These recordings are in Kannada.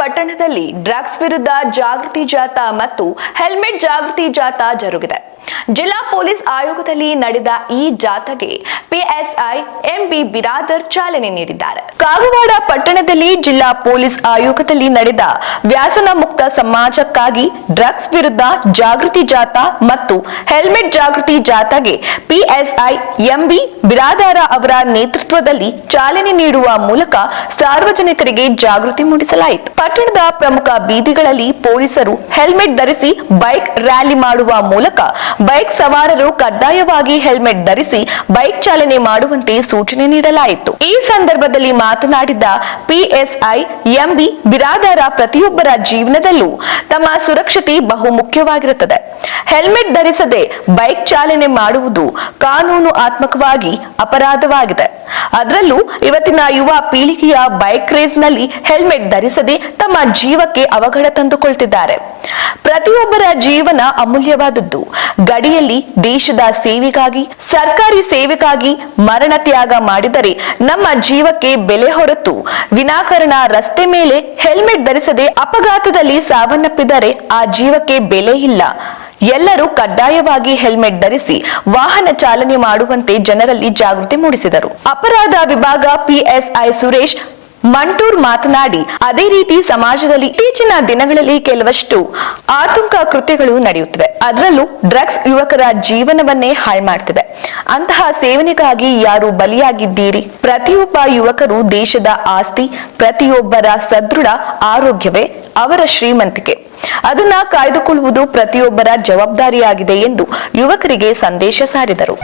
ಪಟ್ಟಣದಲ್ಲಿ ಡ್ರಗ್ಸ್ ವಿರುದ್ಧ ಜಾಗೃತಿ ಜಾಥಾ ಮತ್ತು ಹೆಲ್ಮೆಟ್ ಜಾಗೃತಿ ಜಾಥಾ ಜರುಗಿದೆ. ಜಿಲ್ಲಾ ಪೊಲೀಸ್ ಆಯೋಗದಲ್ಲಿ ನಡೆದ ಈ ಜಾಥಾಗೆ ಪಿಎಸ್ಐ ಎಂಬಿ ಬಿರಾದರ್ ಚಾಲನೆ ನೀಡಿದ್ದಾರೆ. ಕಾಗವಾಡ ಪಟ್ಟಣದಲ್ಲಿ ಜಿಲ್ಲಾ ಪೊಲೀಸ್ ಆಯೋಗದಲ್ಲಿ ನಡೆದ ವ್ಯಸನ ಮುಕ್ತ ಸಮಾಜಕ್ಕಾಗಿ ಡ್ರಗ್ಸ್ ವಿರುದ್ಧ ಜಾಗೃತಿ ಜಾಥಾ ಮತ್ತು ಹೆಲ್ಮೆಟ್ ಜಾಗೃತಿ ಜಾಥಾಗೆ ಪಿಎಸ್ಐ ಎಂಬಿ ಬಿರಾದಾರ ಅವರ ನೇತೃತ್ವದಲ್ಲಿ ಚಾಲನೆ ನೀಡುವ ಮೂಲಕ ಸಾರ್ವಜನಿಕರಿಗೆ ಜಾಗೃತಿ ಮೂಡಿಸಲಾಯಿತು. ಪಟ್ಟಣದ ಪ್ರಮುಖ ಬೀದಿಗಳಲ್ಲಿ ಪೊಲೀಸರು ಹೆಲ್ಮೆಟ್ ಧರಿಸಿ ಬೈಕ್ ರ್ಯಾಲಿ ಮಾಡುವ ಮೂಲಕ ಬೈಕ್ ಸವಾರರು ಕಡ್ಡಾಯವಾಗಿ ಹೆಲ್ಮೆಟ್ ಧರಿಸಿ ಬೈಕ್ ಚಾಲನೆ ಮಾಡುವಂತೆ ಸೂಚನೆ ನೀಡಲಾಯಿತು. ಈ ಸಂದರ್ಭದಲ್ಲಿ ಮಾತನಾಡಿದ ಪಿಎಸ್ಐ ಎಂಬಿ ಬಿರಾದಾರ ಪ್ರತಿಯೊಬ್ಬರ ಜೀವನದಲ್ಲೂ ತಮ್ಮ ಸುರಕ್ಷತೆ ಬಹು ಮುಖ್ಯವಾಗಿರುತ್ತದೆ. ಹೆಲ್ಮೆಟ್ ಧರಿಸದೆ ಬೈಕ್ ಚಾಲನೆ ಮಾಡುವುದು ಕಾನೂನಾತ್ಮಕವಾಗಿ ಅಪರಾಧವಾಗಿದೆ. ಅದರಲ್ಲೂ ಇವತ್ತಿನ ಯುವ ಪೀಳಿಗೆಯ ಬೈಕ್ ರೇಸ್ ನಲ್ಲಿ ಹೆಲ್ಮೆಟ್ ಧರಿಸದೆ ತಮ್ಮ ಜೀವಕ್ಕೆ ಅವಘಡ ತಂದುಕೊಳ್ತಿದ್ದಾರೆ. ಪ್ರತಿಯೊಬ್ಬರ ಜೀವನ ಅಮೂಲ್ಯವಾದದ್ದು. ಗಡಿಯಲ್ಲಿ ದೇಶದ ಸೇವೆಗಾಗಿ, ಸರ್ಕಾರಿ ಸೇವೆಗಾಗಿ ಮರಣ ತ್ಯಾಗ ಮಾಡಿದರೆ ನಮ್ಮ ಜೀವಕ್ಕೆ ಬೆಲೆ ಹೊರತು ವಿನಾಕಾರಣ ರಸ್ತೆ ಮೇಲೆ ಹೆಲ್ಮೆಟ್ ಧರಿಸದೆ ಅಪಘಾತದಲ್ಲಿ ಸಾವನ್ನಪ್ಪಿದರೆ ಆ ಜೀವಕ್ಕೆ ಬೆಲೆ ಇಲ್ಲ. ಎಲ್ಲರೂ ಕಡ್ಡಾಯವಾಗಿ ಹೆಲ್ಮೆಟ್ ಧರಿಸಿ ವಾಹನ ಚಾಲನೆ ಮಾಡುವಂತೆ ಜನರಲ್ಲಿ ಜಾಗೃತಿ ಮೂಡಿಸಿದರು. ಅಪರಾಧ ವಿಭಾಗ ಪಿಎಸ್ಐ ಸುರೇಶ್ ಮಂಟೂರ್ ಮಾತನಾಡಿ, ಅದೇ ರೀತಿ ಸಮಾಜದಲ್ಲಿ ಇತ್ತೀಚಿನ ದಿನಗಳಲ್ಲಿ ಕೆಲವಷ್ಟು ಆತಂಕ ಕೃತ್ಯಗಳು ನಡೆಯುತ್ತಿವೆ. ಅದರಲ್ಲೂ ಡ್ರಗ್ಸ್ ಯುವಕರ ಜೀವನವನ್ನೇ ಹಾಳು ಮಾಡ್ತಿದೆ. ಅಂತಹ ಸೇವನೆಗಾಗಿ ಯಾರು ಬಲಿಯಾಗಿದ್ದೀರಿ? ಪ್ರತಿಯೊಬ್ಬ ಯುವಕರು ದೇಶದ ಆಸ್ತಿ. ಪ್ರತಿಯೊಬ್ಬರ ಸದೃಢ ಆರೋಗ್ಯವೇ ಅವರ ಶ್ರೀಮಂತಿಕೆ. ಅದನ್ನ ಕಾಯ್ದುಕೊಳ್ಳುವುದು ಪ್ರತಿಯೊಬ್ಬರ ಜವಾಬ್ದಾರಿಯಾಗಿದೆ ಎಂದು ಯುವಕರಿಗೆ ಸಂದೇಶ ಸಾರಿದರು.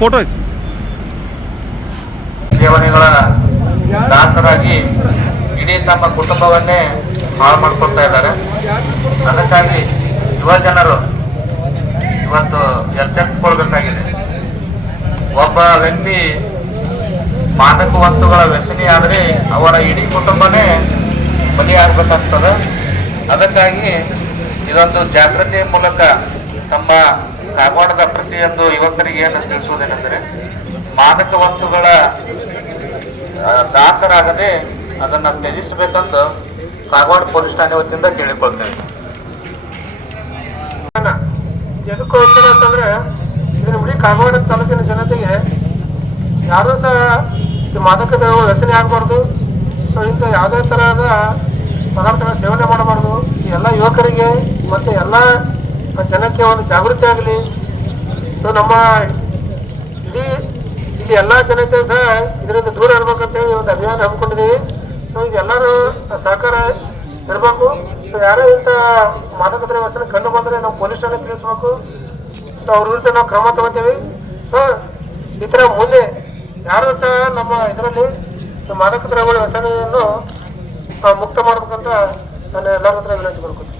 ಫೋಟೋ ಸೇವನೆಗಳ ದಾಸರಾಗಿ ಇಡೀ ತಮ್ಮ ಕುಟುಂಬವನ್ನೇ ಹಾಳು ಮಾಡ್ಕೊಳ್ತಾ ಇದ್ದಾರೆ. ಅದಕ್ಕಾಗಿ ಯುವ ಜನರು ಇವತ್ತು ಎಚ್ಚೆತ್ತುಕೊಳ್ಬೇಕಾಗಿದೆ. ಒಬ್ಬ ವ್ಯಕ್ತಿ ಮಾದಕ ವಸ್ತುಗಳ ವ್ಯಸನಿ ಆದರೆ ಅವರ ಇಡೀ ಕುಟುಂಬನೇ ಬಲಿಯಾಗಬೇಕಾಗ್ತದೆ. ಅದಕ್ಕಾಗಿ ಇದೊಂದು ಜಾಗೃತಿಯ ಮೂಲಕ ತಮ್ಮ ಕಾಗವಾಡದ ಪ್ರತಿಯೊಂದು ಯುವಕರಿಗೆ ಏನು ತಿಳಿಸುವುದೇನೆಂದರೆ, ಮಾದಕ ವಸ್ತುಗಳ ದಾಸರಾಗದೆ ಅದನ್ನು ತ್ಯಜಿಸಬೇಕಂದು ಕಾಗವಾಡ ಪೊಲೀಸ್ ಠಾಣೆ ವತಿಯಿಂದ ಕೇಳಿಕೊಳ್ತೇವೆ. ಎದಕ್ಕೋಸ್ಕರ ಅಂತಂದ್ರೆ ಇದನ್ನ ಇಡೀ ಕಾಗವಾಡ ತಾಲೂಕಿನ ಜನತೆಗೆ ಯಾರೂ ಸಹ ಮಾದಕದ ವ್ಯಸನೆ ಆಗಬಾರ್ದು. ಸೊ ಇಂಥ ಯಾವುದೇ ತರಹದ ಪದಾರ್ಥಗಳ ಸೇವನೆ ಮಾಡಬಾರ್ದು. ಎಲ್ಲ ಯುವಕರಿಗೆ ಮತ್ತು ಎಲ್ಲ ಜನಕ್ಕೆ ಒಂದು ಜಾಗೃತಿ ಆಗಲಿ. ಸೊ ನಮ್ಮ ಇಡೀ ಇಲ್ಲಿ ಎಲ್ಲ ಜನತೆ ಸಹ ಇದರಿಂದ ದೂರ ಇರ್ಬೇಕಂತೇಳಿ ಒಂದು ಅಭಿಯಾನ ಹಮ್ಮಿಕೊಂಡಿದ್ದೀವಿ. ಸೊ ಇದೆಲ್ಲರೂ ಸಹಕಾರ ಇರಬೇಕು. ಸೊ ಯಾರೇ ಇಂಥ ಮಾದಕ ದ್ರವ್ಯ ವ್ಯಸನ ಕಂಡು ಬಂದರೆ ನಾವು ಪೊಲೀಸ್ ಠಾಣೆ ತಿಳಿಸ್ಬೇಕು. ಸೊ ಅವ್ರ ವಿರುದ್ಧ ನಾವು ಕ್ರಮ ತಗೋತೀವಿ. ಸೊ ಈ ಥರ ಮುಂದೆ ಯಾರು ಸಹ ನಮ್ಮ ಇದರಲ್ಲಿ ಮಾದಕ ದ್ರವ್ಯಗಳ ವ್ಯಸನೆಯನ್ನು ಮುಕ್ತ ಮಾಡ್ಬೇಕಂತ ನಾನು ಎಲ್ಲರ ಹತ್ರ ವಿನಂತಿ ಮಾಡ್ಕೊತೀನಿ.